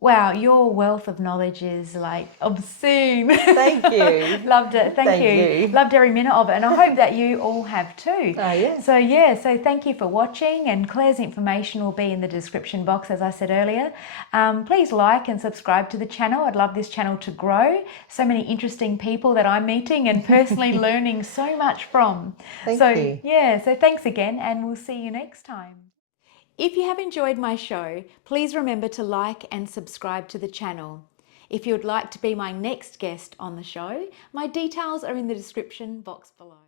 wow, your wealth of knowledge is like obscene. Thank you. Loved it. Thank you. Loved every minute of it. And I hope that you all have too. Oh, yeah. So thank you for watching. And Claire's information will be in the description box, as I said earlier. Please like and subscribe to the channel. I'd love this channel to grow. So many interesting people that I'm meeting and personally learning so much from. Thank you. Yeah, so thanks again, and we'll see you next time. If you have enjoyed my show, please remember to like and subscribe to the channel. If you would like to be my next guest on the show, my details are in the description box below.